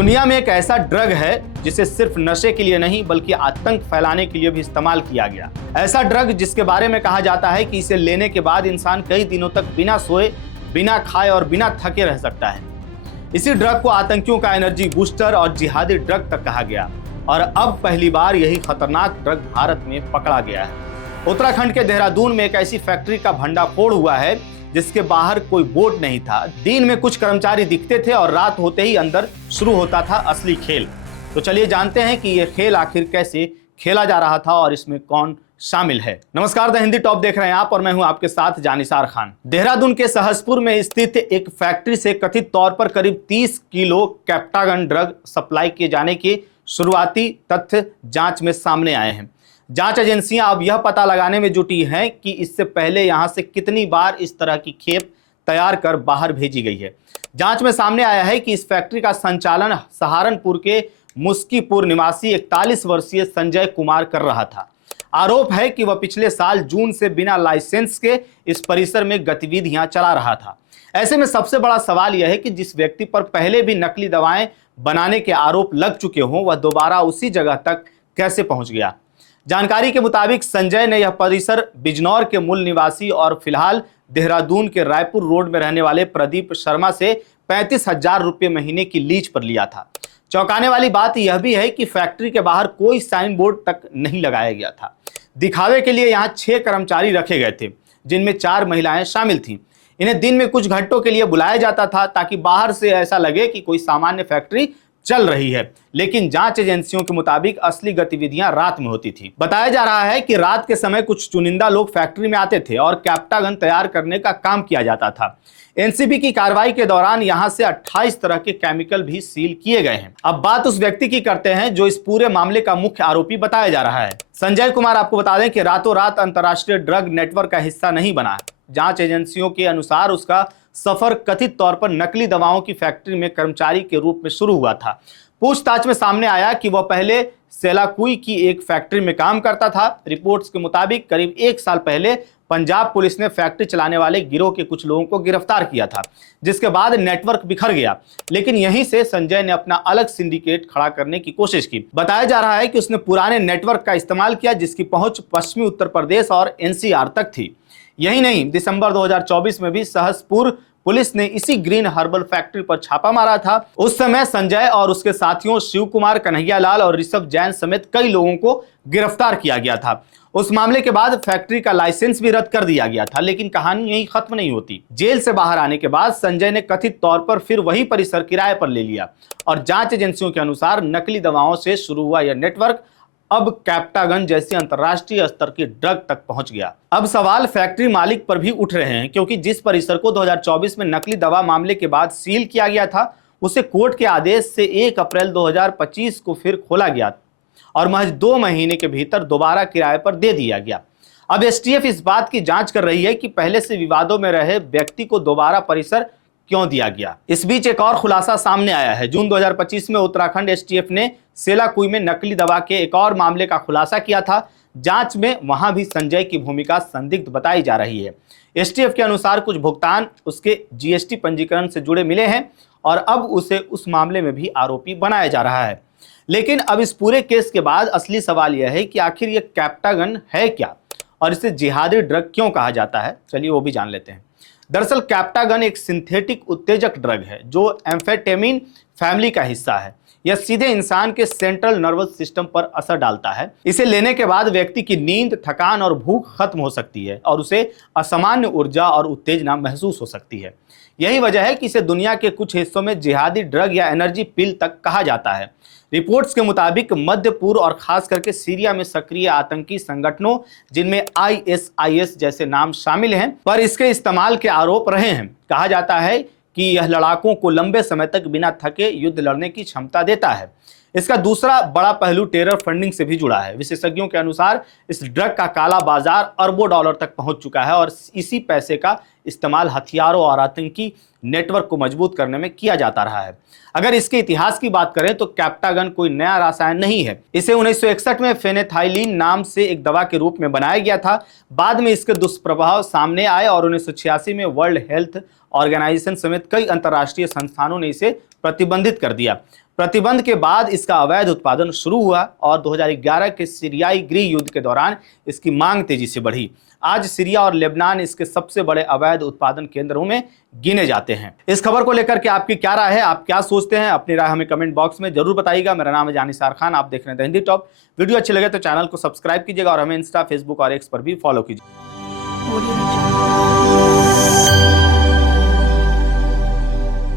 दुनिया में एक ऐसा ड्रग है जिसे सिर्फ नशे के लिए नहीं बल्कि आतंक फैलाने के लिए भी इस्तेमाल किया गया। ऐसा ड्रग जिसके बारे में कहा जाता है कि इसे लेने के बाद इंसान कई दिनों तक बिना सोए, बिना खाए और बिना थके रह सकता है। इसी ड्रग को आतंकियों का एनर्जी बूस्टर और जिहादी ड्रग तक कहा गया और अब पहली बार यही खतरनाक ड्रग भारत में पकड़ा गया है। उत्तराखंड के देहरादून में एक ऐसी फैक्ट्री का भंडाफोड़ हुआ है जिसके बाहर कोई बोर्ड नहीं था। दिन में कुछ कर्मचारी दिखते थे और रात होते ही अंदर शुरू होता था असली खेल। तो चलिए जानते हैं कि यह खेल आखिर कैसे खेला जा रहा था और इसमें कौन शामिल है। नमस्कार, द हिंदी टॉप देख रहे हैं आप और मैं हूं आपके साथ जानिसार खान। देहरादून के सहसपुर में स्थित एक फैक्ट्री से कथित तौर पर करीब 30 किलो कैप्टागन ड्रग सप्लाई किए जाने के शुरुआती तथ्य जांच में सामने आए हैं। जांच एजेंसियां अब यह पता लगाने में जुटी हैं कि इससे पहले यहां से कितनी बार इस तरह की खेप तैयार कर बाहर भेजी गई है। जांच में सामने आया है कि इस फैक्ट्री का संचालन सहारनपुर के मुस्कीपुर निवासी 41 वर्षीय संजय कुमार कर रहा था। आरोप है कि वह पिछले साल जून से बिना लाइसेंस के इस परिसर में गतिविधियां चला रहा था। ऐसे में सबसे बड़ा सवाल यह है कि जिस व्यक्ति पर पहले भी नकली दवाएं बनाने के आरोप लग चुके हों वह दोबारा उसी जगह तक कैसे पहुंच गया। जानकारी के मुताबिक संजय ने यह परिसर बिजनौर के मूल निवासी और फिलहाल देहरादून के रायपुर रोड में रहने वाले प्रदीप शर्मा से 35,000 रुपये महीने की लीज पर लिया था। चौंकाने वाली बात यह भी है कि फैक्ट्री के बाहर कोई साइन बोर्ड तक नहीं लगाया गया था। दिखावे के लिए यहाँ 6 कर्मचारी रखे गए थे जिनमें 4 महिलाएं शामिल थीं। इन्हें दिन में कुछ घंटों के लिए बुलाया जाता था ताकि बाहर से ऐसा लगे कि कोई सामान्य फैक्ट्री चल रही है, लेकिन जांच एजेंसियों के मुताबिक असली गतिविधियां रात में होती थी। बताया जा रहा है कि रात के समय कुछ चुनिंदा लोग फैक्ट्री में आते थे और कैप्टागन तैयार करने का काम किया जाता था। एनसीबी की कार्रवाई के दौरान यहां से 28 तरह के केमिकल भी सील किए गए हैं। अब बात उस व्यक्ति की करते हैं जो इस पूरे मामले का मुख्य आरोपी बताया जा रहा है। संजय कुमार आपको बता दें कि रातों रात अंतर्राष्ट्रीय ड्रग नेटवर्क का हिस्सा नहीं बना। जांच एजेंसियों के अनुसार उसका सफर कथित तौर पर नकली दवाओं की फैक्ट्री में कर्मचारी के रूप में शुरू हुआ था। पूछताछ में सामने आया कि वह पहले सेलाकुई की एक फैक्ट्री में काम करता था। रिपोर्ट्स के मुताबिक करीब 1 साल पहले पंजाब पुलिस ने फैक्ट्री चलाने वाले गिरोह के कुछ लोगों को गिरफ्तार किया था, जिसके बाद नेटवर्क बिखर गया। लेकिन यहीं से संजय ने अपना अलग सिंडिकेट खड़ा करने की कोशिश की। बताया जा रहा है कि उसने पुराने नेटवर्क का इस्तेमाल किया जिसकी पहुंच पश्चिमी उत्तर प्रदेश और एनसीआर तक थी। यही नहीं, दिसंबर 2024 में भी सहसपुर पुलिस ने इसी ग्रीन हर्बल फैक्ट्री पर छापा मारा था। उस समय संजय और उसके साथियों शिव कुमार, कन्हैया लाल और ऋषभ जैन समेत कई लोगों को गिरफ्तार किया गया था। उस मामले के बाद फैक्ट्री का लाइसेंस भी रद्द कर दिया गया था, लेकिन कहानी यही खत्म नहीं होती। जेल से बाहर आने के बाद संजय ने कथित तौर पर फिर वही परिसर किराए पर ले लिया और जांच एजेंसियों के अनुसार नकली दवाओं से शुरू हुआ यह नेटवर्क अब कैप्टागन जैसी अंतर्राष्ट्रीय स्तर की ड्रग तक पहुंच गया। अब सवाल फैक्ट्री मालिक पर भी उठ रहे हैं, क्योंकि जिस परिसर को 2024 में नकली दवा मामले के बाद सील किया गया था उसे कोर्ट के आदेश से 1 अप्रैल 2025 को फिर खोला गया और महज 2 महीने के भीतर दोबारा किराए पर दे दिया गया। अब एसटीएफ इस बात की जांच कर रही है कि पहले से विवादों में रहे व्यक्ति को दोबारा परिसर क्यों दिया गया। इस बीच एक और खुलासा सामने आया है। जून 2025 में उत्तराखंड एसटीएफ ने सेलाकुई में नकली दवा के एक और मामले का खुलासा किया था। जांच में वहां भी संजय की भूमिका संदिग्ध बताई जा रही है। एसटीएफ के अनुसार कुछ भुगतान उसके जीएसटी पंजीकरण से जुड़े मिले हैं और अब उसे उस मामले में भी आरोपी बनाया जा रहा है। लेकिन अब इस पूरे केस के बाद असली सवाल यह है कि आखिर यह कैप्टागन है क्या और इसे जिहादी ड्रग क्यों कहा जाता है। चलिए वो भी जान लेते हैं। दरअसल कैप्टागन एक सिंथेटिक उत्तेजक ड्रग है जो एम्फेटामिन फैमिली का हिस्सा है। यह सीधे इंसान के सेंट्रल नर्वस सिस्टम पर असर डालता है। इसे लेने के बाद व्यक्ति की नींद, थकान और भूख खत्म हो सकती है और उसे असामान्य ऊर्जा और उत्तेजना महसूस हो सकती है। यही वजह है कि इसे दुनिया के कुछ हिस्सों में जिहादी ड्रग या एनर्जी पिल तक कहा जाता है। रिपोर्ट्स के मुताबिक मध्य पूर्व और खास करके सीरिया में सक्रिय आतंकी संगठनों जिनमें आईएसआईएस जैसे नाम शामिल हैं पर इसके इस्तेमाल के आरोप रहे हैं। कहा जाता है कि यह लड़ाकों को लंबे समय तक बिना थके युद्ध लड़ने की क्षमता देता है। इसका दूसरा बड़ा पहलू टेरर फंडिंग से भी जुड़ा है। विशेषज्ञों के अनुसार इस ड्रग का काला बाजार अरबों डॉलर तक पहुंच चुका है और इसी पैसे का इस्तेमाल हथियारों और आतंकी नेटवर्क को मजबूत करने में किया जाता रहा है। अगर इसके इतिहास की बात करें तो कैप्टागन कोई नया रसायन नहीं है। इसे 1961 में फेनेथाइलिन नाम से एक दवा के रूप में बनाया गया था। बाद में इसके दुष्प्रभाव सामने आए और 1986 में वर्ल्ड हेल्थ ऑर्गेनाइजेशन समेत कई अंतर्राष्ट्रीय संस्थानों ने इसे प्रतिबंधित कर दिया। प्रतिबंध के बाद इसका अवैध उत्पादन शुरू हुआ और 2011 के सीरियाई गृह युद्ध के दौरान इसकी मांग तेजी से बढ़ी। आज सीरिया और लेबनान इसके सबसे बड़े अवैध उत्पादन केंद्रों में गिने जाते हैं। इस खबर को लेकर के आपकी क्या राय है, आप क्या सोचते हैं? अपनी राय हमें कमेंट बॉक्स में जरूर बताइएगा। मेरा नाम है जानिसार खान, आप देख रहे हैं द हिंदी टॉप। वीडियो अच्छी लगे तो चैनल को सब्सक्राइब कीजिएगा और हमें इंस्टा, फेसबुक और एक्स पर भी फॉलो कीजिए।